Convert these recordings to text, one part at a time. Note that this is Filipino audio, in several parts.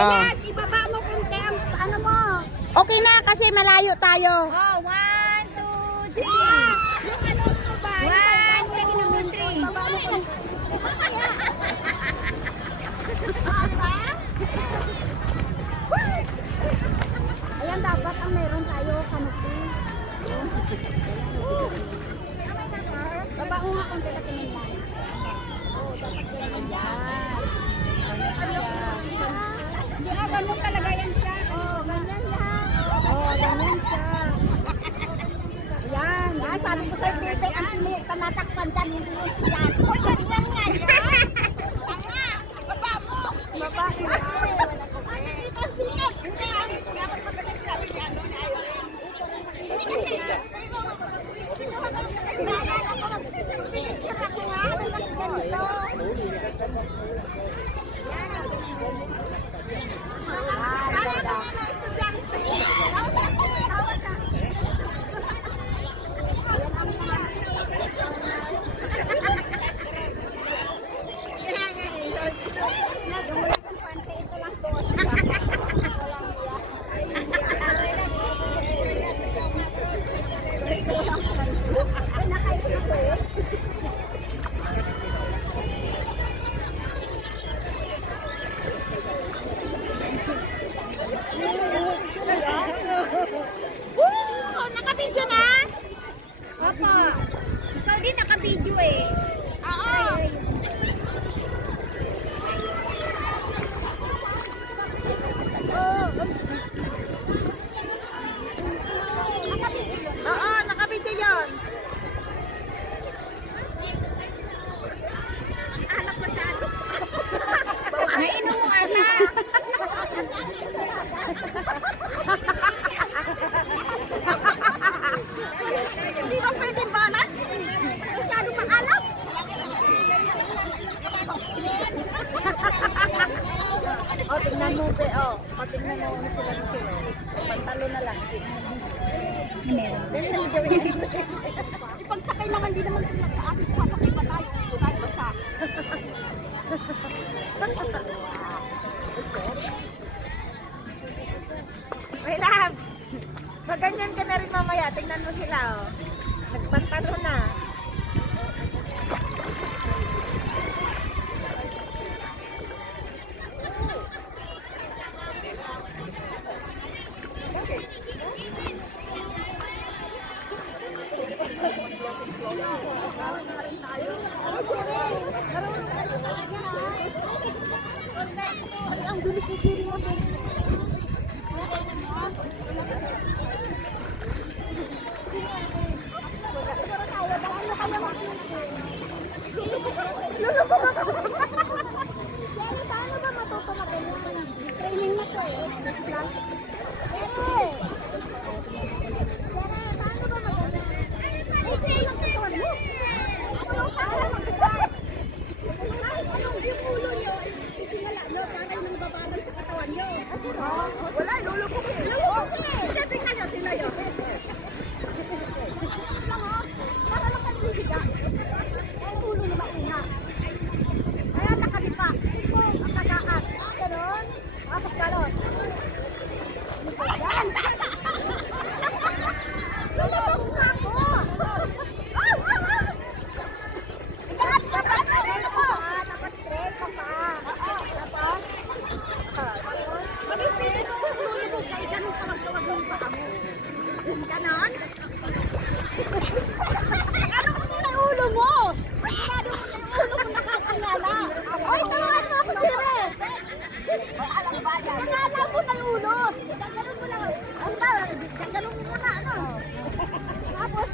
Oh. Ayan, ibaba mo konti ang ano mo. Okay na kasi malayo tayo. Oh, 1, 2, 3. Yung ano mo ba? 1, 2, 3. Baba mo konti. Kaya. Ayan, dapat ang meron tayo canopy. Baba mo nga konti na tingin lang. Oh, dapat ganyan. Ayan. Hindi ah, ganun talaga yan siya. Oh, ganyan lang. Oh, ganyan siya. Ayan. Ah, sabi ko sa'yo, Pepe, ang tinatakpan dyan, hindi yung siyan. Oh, ganyan nga yan. Tanga. Baba mo. Baba mo. Ay, dito ang sikat. Hindi, dapat magaling sabi niya, ano, ni Irene. Hindi kasi. Nakabidyo na? Opo. Ikaw din nakabidyo eh. Oo. Oo, nakabidyo yun. Anak ko siya. Nainom mo anak. Hindi ba pwedeng balance? Masyado maalam. O, tingnan mo, be. O, tingnan mo ano sila na sila. Pantalo na lang. Ipagsakay naman, di naman sa akin. Sasakay pa tayo. Tayo basa. May love. Maganyan ka na rin mamaya. Tingnan mo sila, oh. Nagpantalo na. Ang bilis ni Jerry mo. Paano ba matuto magaling? Training na ko eh. Paano ba magaling? Kasi ilang katawan mo. Anong yung ulo nyo? Itinala nyo. Parang yung babagal sa katawan nyo. Wala, lulubog eh. Lulubog eh. Kasi tingnan nyo. Para lang kayo higa. Ang ulo na mauna. Kaya nakalipa. Ang tagaan. Ganon. Tapos balon. Yan. Lulubog na ako. Dapat straight pa. Dapat straight pa pa. Tapos. Maging pili ko kung lulubog kayo. Ganon ka magkawag yung paa mo. Ganon. Ano mo na ulo mo? Ano mo na ulo mo nakakilala? Oy, tulungan mo ako, Jire! Alam ba yan? Nangala mo na ulo! Ganun mo lang. Ang tawag, ganun mo na, ano? Tapos,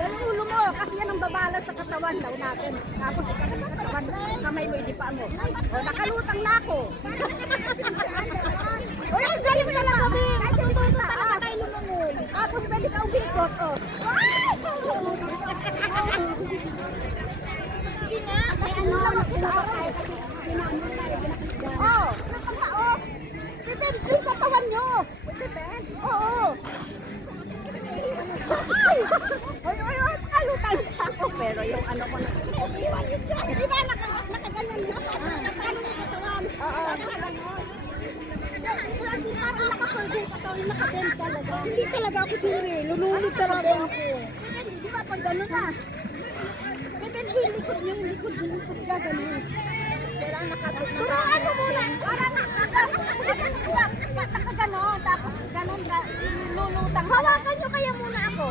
ganun ulo mo. Kasi yan ang babalas sa katawan daw natin. Tapos, ganun ang katawan, kamay mo, hindi pa mo. O, nakalutang na ako. Uy, ang galing mo talaga, Bi! Ay, tututo talaga tayo lumungon. Tapos, pwede ka umikot, o. Sige na, kasi ano lang ako sa akin. Oo, nakakao. Depende yung katawan nyo. Depende? Oo. Ay, kalutang sa ako. Pero yung ano ko na. Di ba, nakaganyan mo? Paano yung katawan? Oo. Hindi talaga ako siri. Lulunod talaga ako. Di ba pag gano'n ka? Bebe, yung likod niyo, yung likod ka gano'n. Kailangan nakagano'n. Turuan mo muna. Nakagano'n, tapos gano'n ka, lulutang. Hawakan niyo kaya muna ako.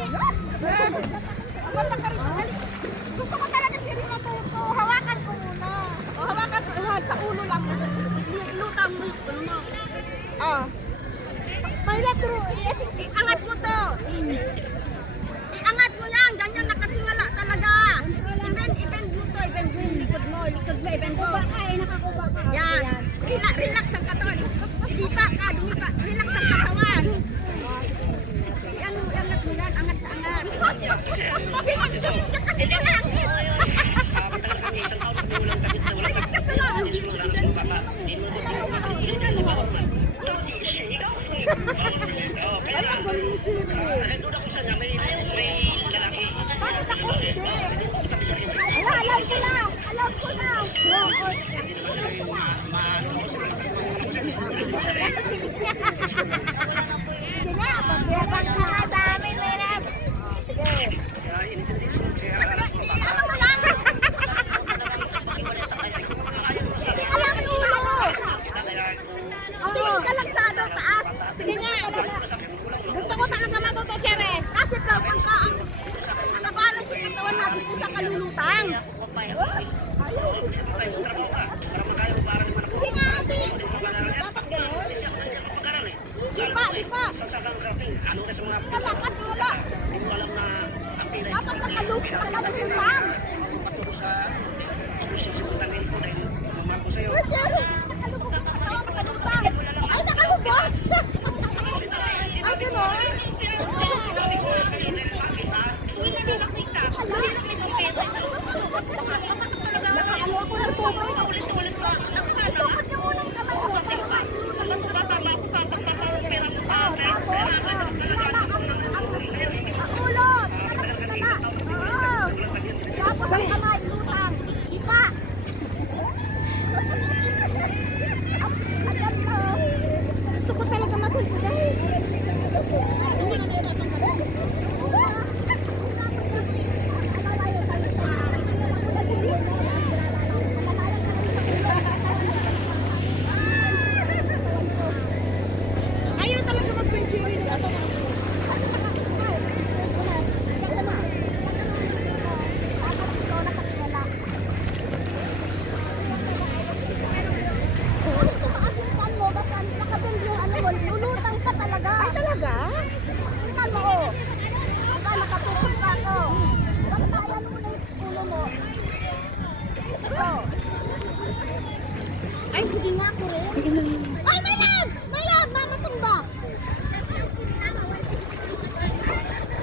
Gusto ko talaga siri matuto. Hawakan ko muna. O, hawakan ko sa ulo lang. Lutang mo. Oh. May letro, iangat mo to. Iangat mo lang, ganyan nakatingala talaga. Ibend mo to, ibend mo yung likod mo, ibend mo. Yan, relax ang katawan. Dumipa ka, relax ang katawan. Iangat mo yan, angat. Tingin ka kasi sa langit. Matagal kami isang taon nagmulang takit na wala. Tingin ka sa langit. Hindi mo lang sa baba. Hindi mo sa baba. Kaya lang, nandun ako sa niya, may lalaki. Bakit ako hindi? Kita mo siya rin. Alam ko na. Maano ako sa labas ng alam ko siya. Sige na, pagbiyakan ka nga sa amin, Leonard. Sige. Kaya inintindi siya alam ko ba. Ano mo lang? Hindi alam yung ulo. Tingin ka lang sa ano, taas. Sige nga. Gusto ko talaga matuto, Chere. Kasi pagka ang nakabalance yung katawan natin kung sa kalulutang. Hindi nga, ate. Dapat gano'n. Ipa. Sasakang karating, ano ka sa mga Kalakad mo lang. hindi mo alam na ang pinay Dapat nakalutang ka lang yung pang. paturo sa posisyon sa putangin ko dahil mamahal ko sa'yo. Uy, Chere. Nakalubog ang katawan, nakalutang. Ay, nakalubog. Ay, gano'n. Nakaano ako ng tubig. Ulit-ulit ka. Tukot niyo muna yung kamay mo. Ang ulo. Oo. Tapos ang kamay, lutang. Ipa. Ayan ko. Gusto ko talaga matulog. Ayaw talaga mag-venture ng ato. Lulutang ka talaga. Ay talaga? Tingnan mo oh. Diba nakatutok pa ako. Bantayan mo na yung ulo mo. Oh. Ay sige nga ko rin. Ay may love! May love! Namatumba!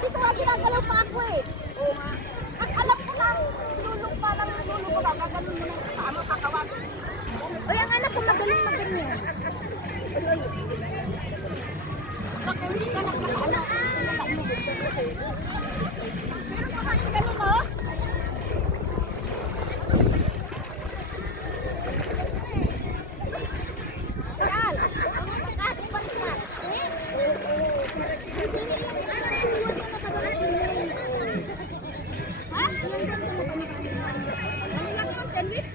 Ito nga ginagalaw pa ako eh. Oo nga. Ang alam ko lang, lulong pa lang, lulong ko ba? Gaganon mo na sa ano, kakawag. O yung anak ko magaling yan. Bakit hindi ka nakakaano? Meron pa kayong ganun oh? Real! Ha? Ilang lang 10 weeks?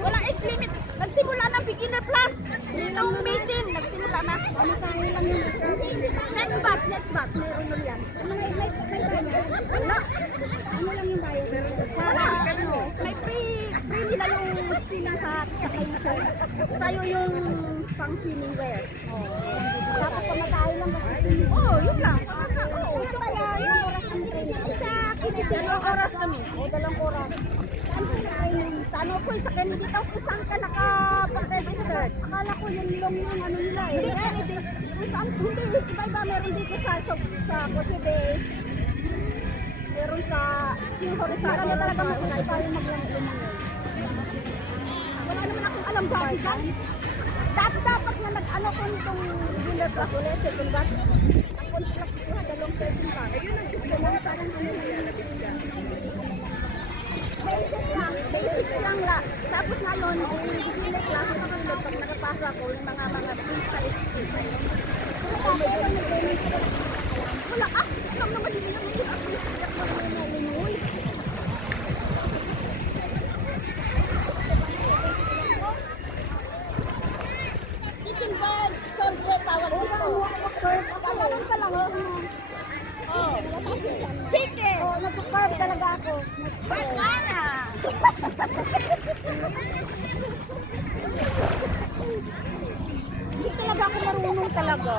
Wala age limit. Nagsimula na beginner plus. Nung maiden, nagsimula na. Next batch. Meron mo yan. Wala. Ano lang yung bayo? Wala. May free nila yung swimming hat. Sa'yo yung pang swimming wear. Tapos pamatayo lang basta swimming. Oo, yun lang. Gusto ko yan. Sa akin, 2 oras kami. O, 2 oras. Sa ano ko, sa Kennedy daw kung saan ka naka-register. Akala ko yun lang yung ano nila eh. Hindi, Kennedy. Kung saan, hindi. Iba-iba meron dito sa Cosebe. Meron sa yung horizontal. Kaya talaga mag-try tayo mag-lumang. Wala naman akong alam dahil dyan. Dapat nga nag-ano ko nitong dealer plus ulit, second batch. Ang contract ko, 2 second batch. Ayun ang gusto mo. Basic lang la. Tapos ngayon, hindi klase na kayo pag nakapasa ko yung mga freestyle. Wala alam naman din naman yung ako. Chicken bird, soldier tawag dito. Ganun pa lang. Oh. Chicken! Oh, nagpa-carve talaga ako. Banana! Hindi talaga ako marunong talaga.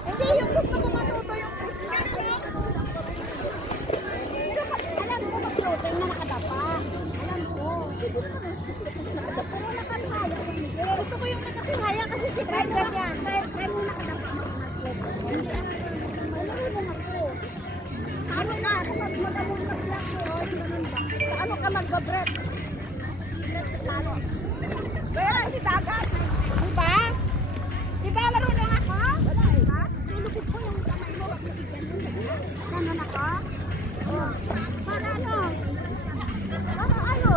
Hindi, yung gusto ko matuto yung alam ko mag-floating na nakadapa. Alam ko. Pero nakatihaya. Gusto ko yung nakatihaya kasi si driver yan. Try mo nakadapa. Malulungan ako. Ano ka? Kung magmamon mag-black mo, ano ka magbabret? Kaya si dagat. Diba? Diba marunong ako? Wala ba? Nilukod ko yung kamay mo. Ganon ako? Oh. Para ano? Para ano?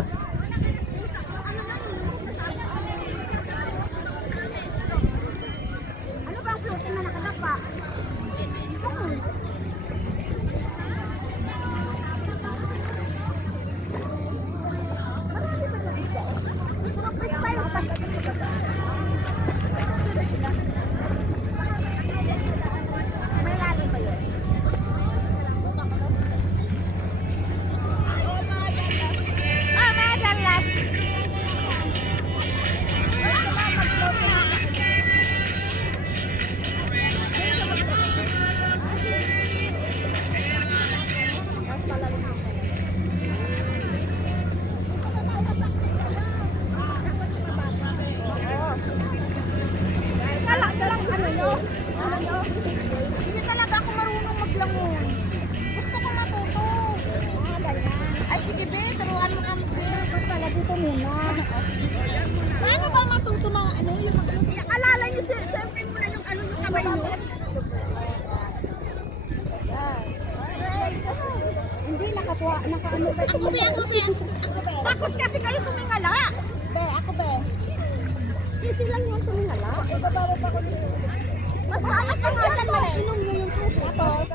Ano ba ang floating na nakadapa? Marami ba sa dito? Mga freestyle pa. May lalim ba yun? Madalas. Hindi talaga ako marunong maglangon. Gusto ko matuto. Ay sige be, turuan mo kami. Pala dito muna. Paano ba matuto mga ano yung alala niyo siyempre muna yung ano yung kamay mo. Hindi nakatuwa, nakaano ba? Ako be. Takot kasi kayo tumingala. Be, ako be. Easy lang yung tumingala. Bababa pa ko dito. Mas maalat ka nga dyan, inom nyo yung tubig. Tapos,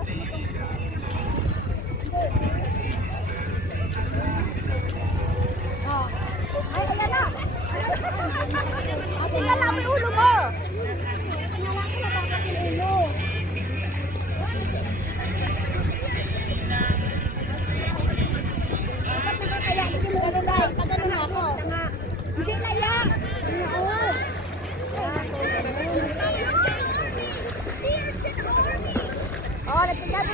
ay, ayan na. Tingnan lang yung ulo mo. Tingnan lang yung natakas yung ulo. Dapat nakakaya. Hindi mo gano'n lang. Pagano na ako. Hindi na yan. Oo. Oh, nagtigat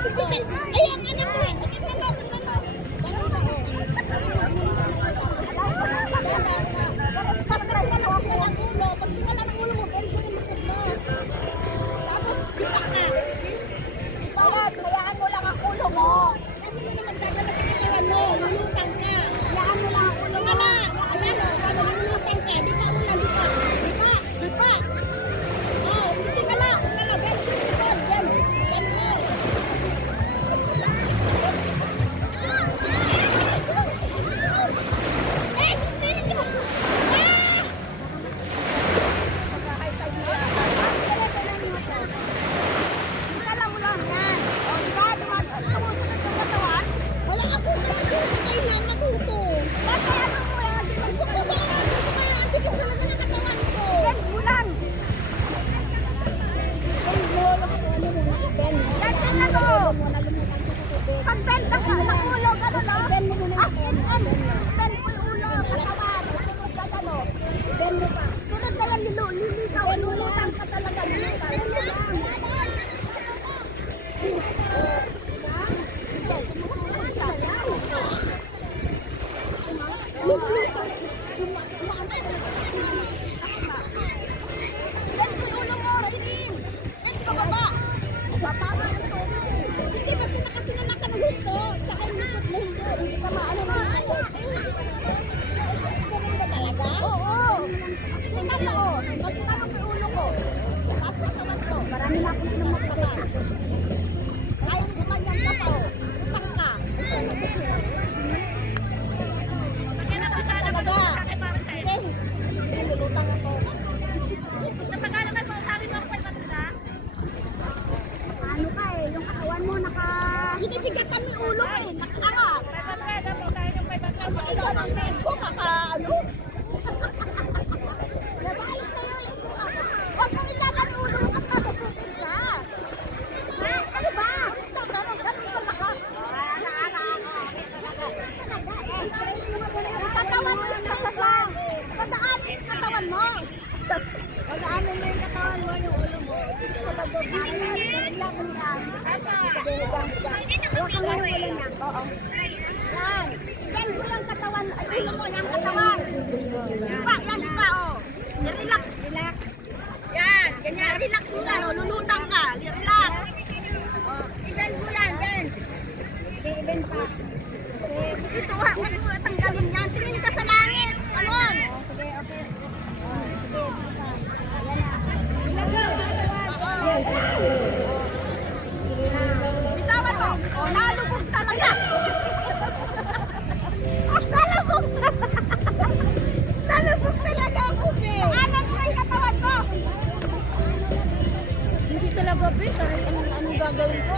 Ay, ang anak ko eh. Tingnan mo. Pasal ka lang ako ng ulo. Pag tingnan ng ulo mo, very good likod mo. Tapos, kita ka. Bakit? Hayaan mo lang ang ulo mo. Kasi mo naman gagawin sa katawan mo. Lulutang ka. Hayaan mo lang ang ulo mo. Ayan o. Kano lulutang ka. Di pa mo na lipa. Lipa. Oh, hindi ka lang. Very good likod. Yan. Yan mo. Eh, gusto nyo. Wala ako kailangan matuto. Basta ano mo yan, gusto ko ba? Gusto ko yan, antik yung talaga ng katawan ko. Ben, bulan. Ben na to. Pagbenta ka, nakulog, ano na? As in, ben mo yung ulo, katawan. Ben mo pa. Sunod na yan, lilikaw, lulutang ka talaga. Binibigatan ng ulo eh, nakaangat. Ikaw ang men ko, kaka-ano? Nabalik tayo yung suka. Huwag mo ilaban ng ulo mo kapag natututin ka. Ano ba? Ganun ka lakas. Katawan mo yung katawan. Padaanin yung katawan mo. Padaanin mo yung katawan mo, yung ulo mo. Sa pagbubuhay, ilaban ka. Huwag kang mawalan niya. Oo. Yan. Yan mo lang katawan. Ay, ulo mo yung katawan. Pa, yan pa, oh. Relax. Relax. Yan. Ganyan. Relax mo lang. Lulutang ka. Relax. Oh. I-bend mo yan. Bend. Okay, i-bend pa. Ito, ha. Huwag mo tanggalin yan. Tingin ka sa langit. Alon. Sige, okay. Sige. Ayan na. Bitawan mo. O, nalubog talaga. Nalubog. Nalubog talaga ako, be. Anan mo yung katawan mo. Hindi talaga, be. Kahit anong gagawin ko.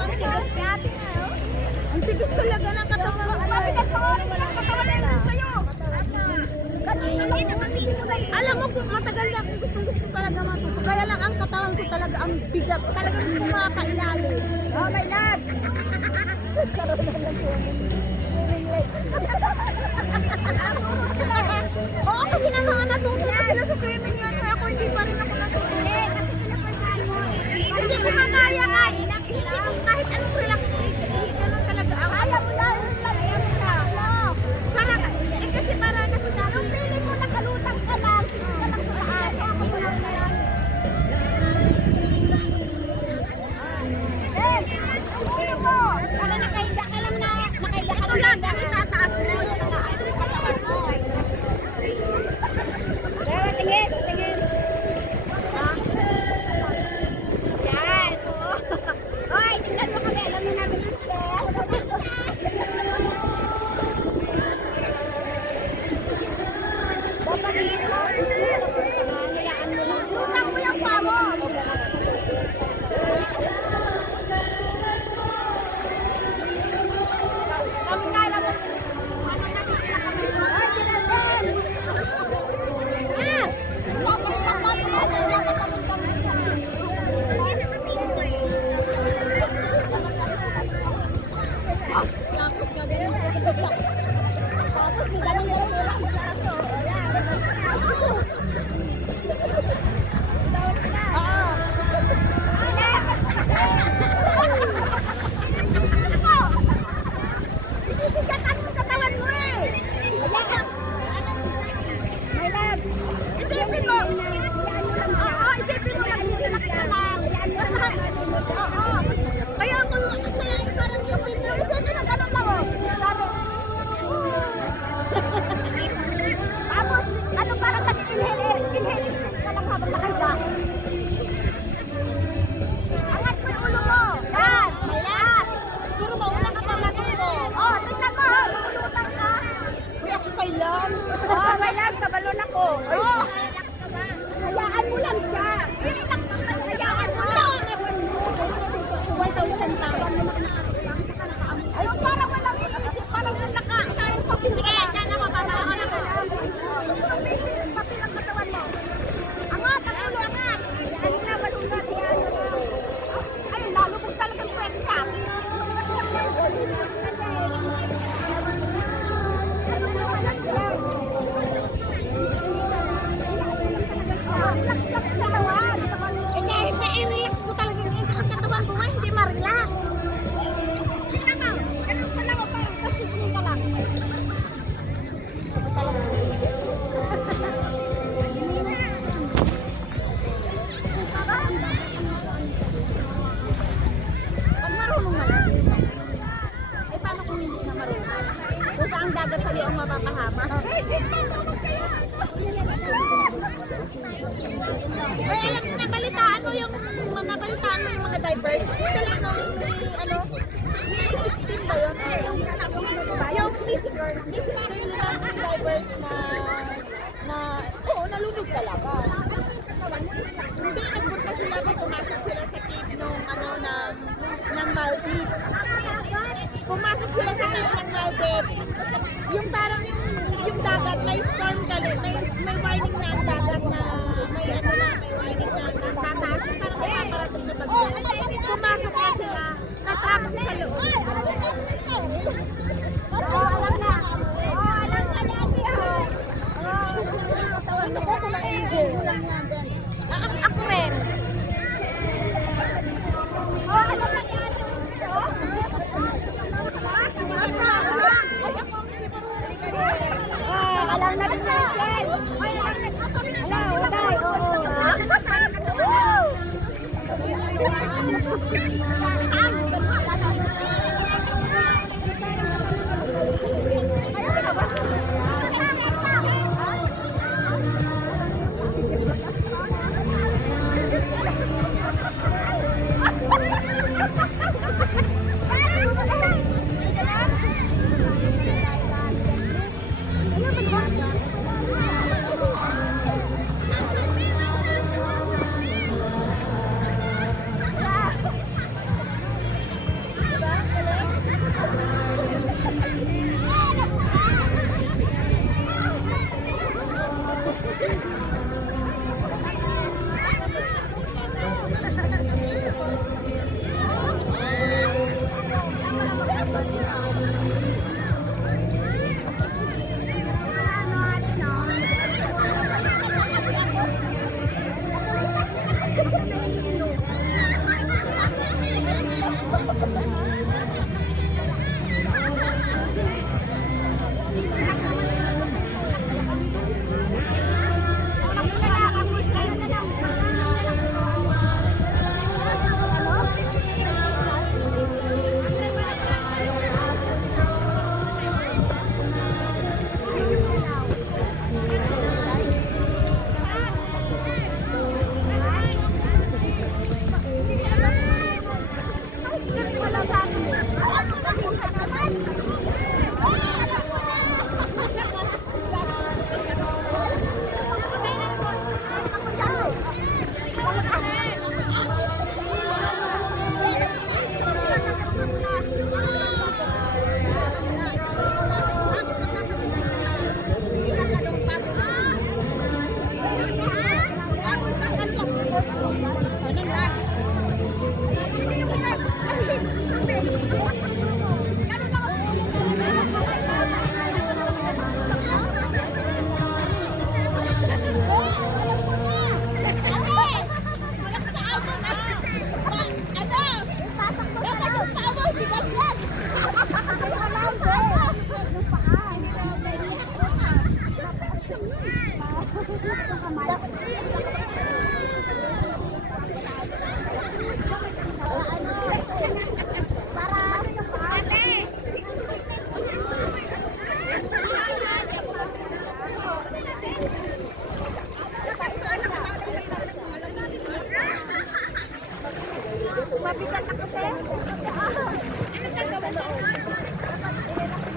Ang tigas talaga ng katawan mo. Mabigat pa oras ng katawan na yun sa'yo. Alam mo, matagal na kung gusto talaga matuto. Kaya lang ang katawan ko talaga ang bigat. Talagang hindi ko makakailalim. Oh, my love! Karoon na lang po. Oo, kasi na mga natuto na sila sa swimming yun. Kaya ako hindi pa rin ako natuto. Hindi ko makaya nga. Hindi ko kahit anong relax. Ganun talaga. Kaya mo lang. Kasi para kasi nung feeling mo nakalutang ka lang. Ka lang sa laan. Ako mo lang na yan. Ulo mo. Para nakahiga ka lang na. Nakahiga ka lang. Dahil tataas mo. Yung mga ano yung katawan mo.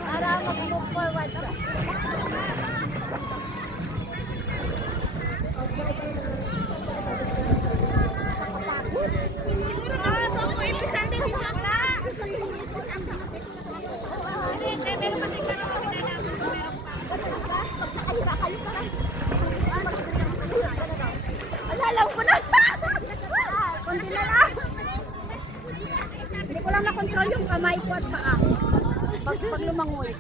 Para mag-move forward ka. Alam ko na. Kunti na lang. Hindi ko lang na-control yung kamay ko at paa. Pag lumangoy.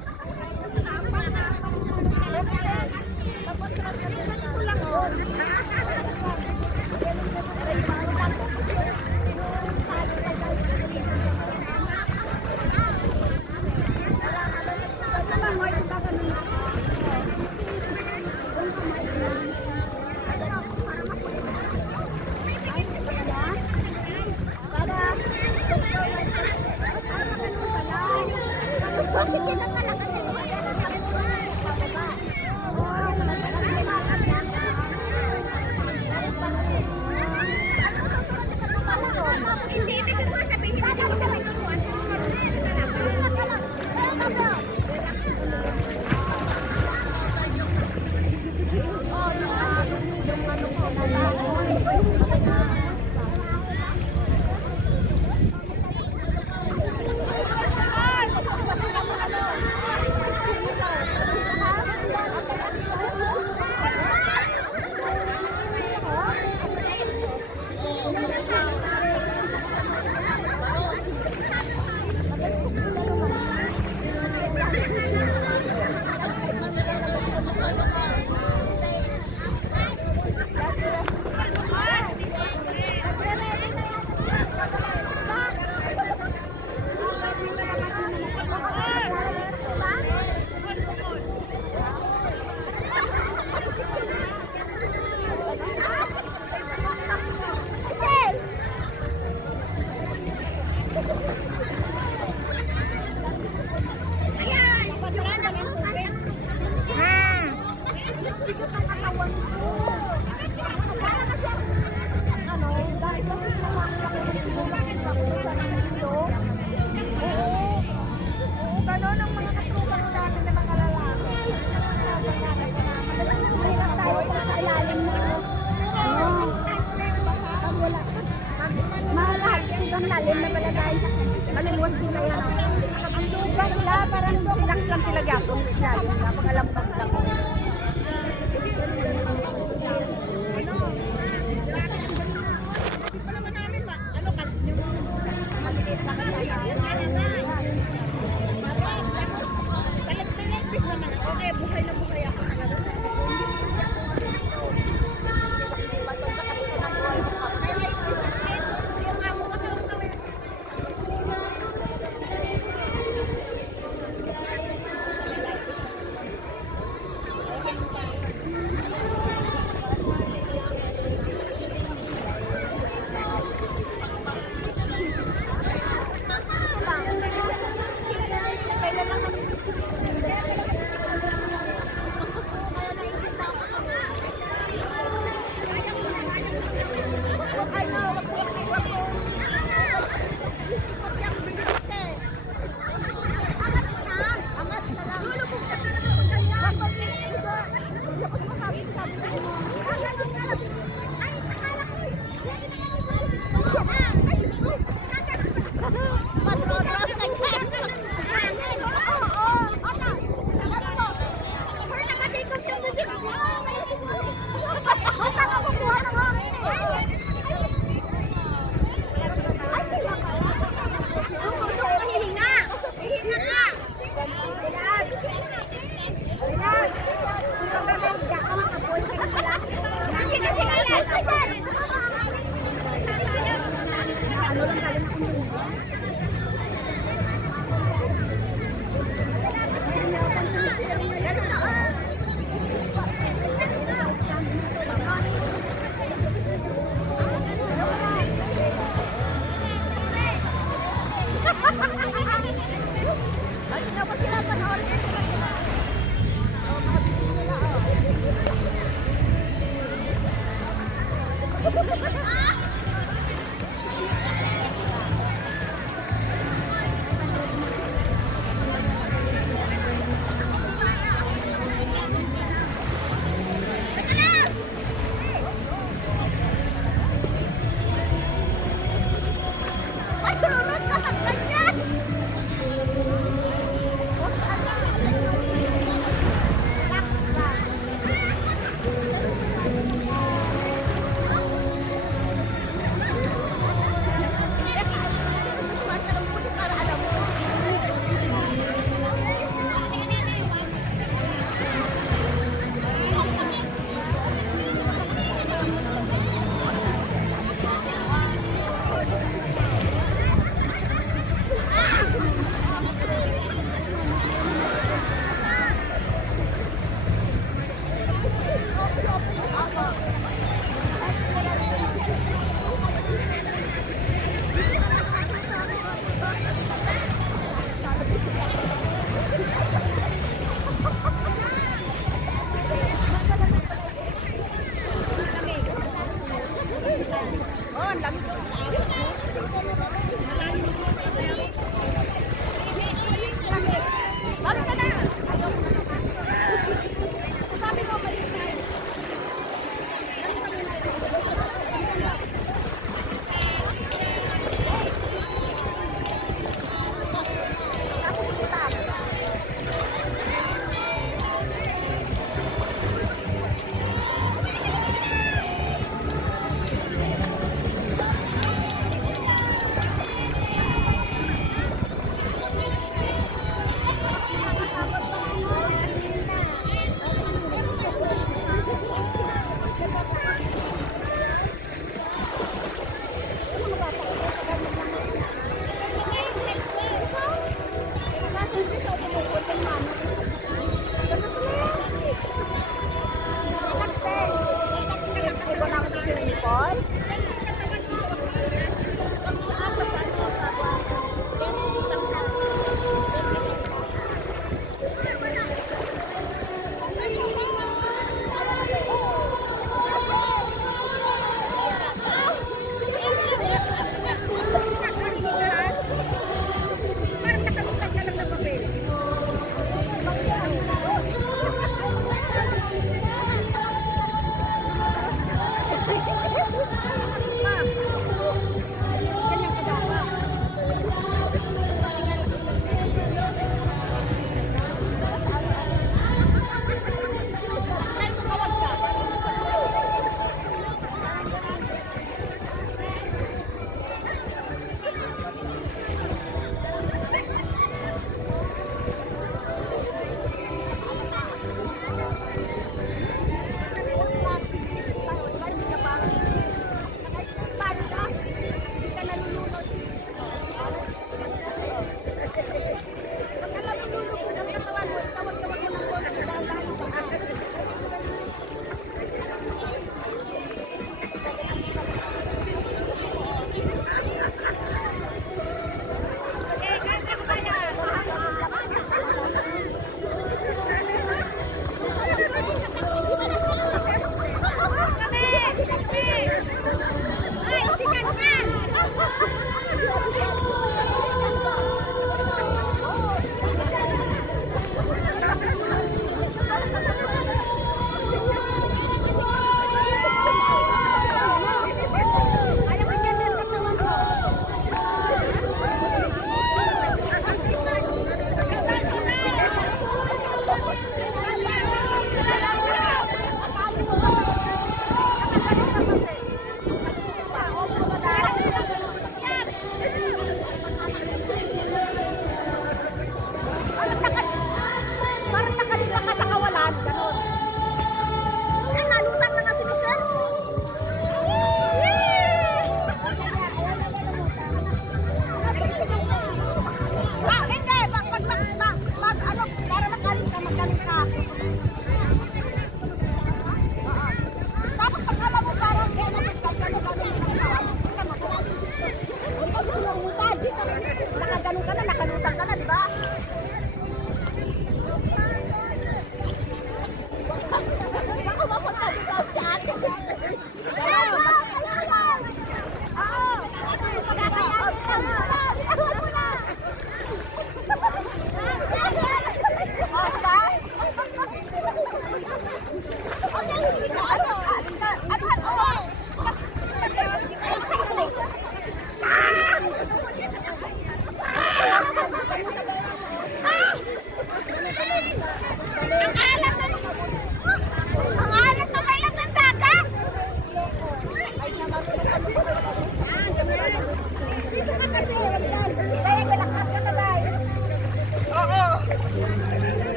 guys. Malimos sila yan. Ang lugar nila, parang relax lang sila gapon sila. Pag alam pa sila ko. Okay, buhay na buhay ako talaga.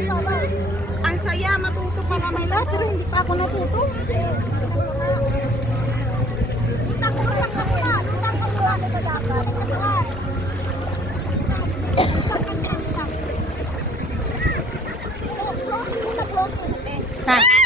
Ang saya, matuto pa naman na, pero hindi pa ako natuto. Lutang ka muna. Lutang ka muna. Ito dapat. Ha?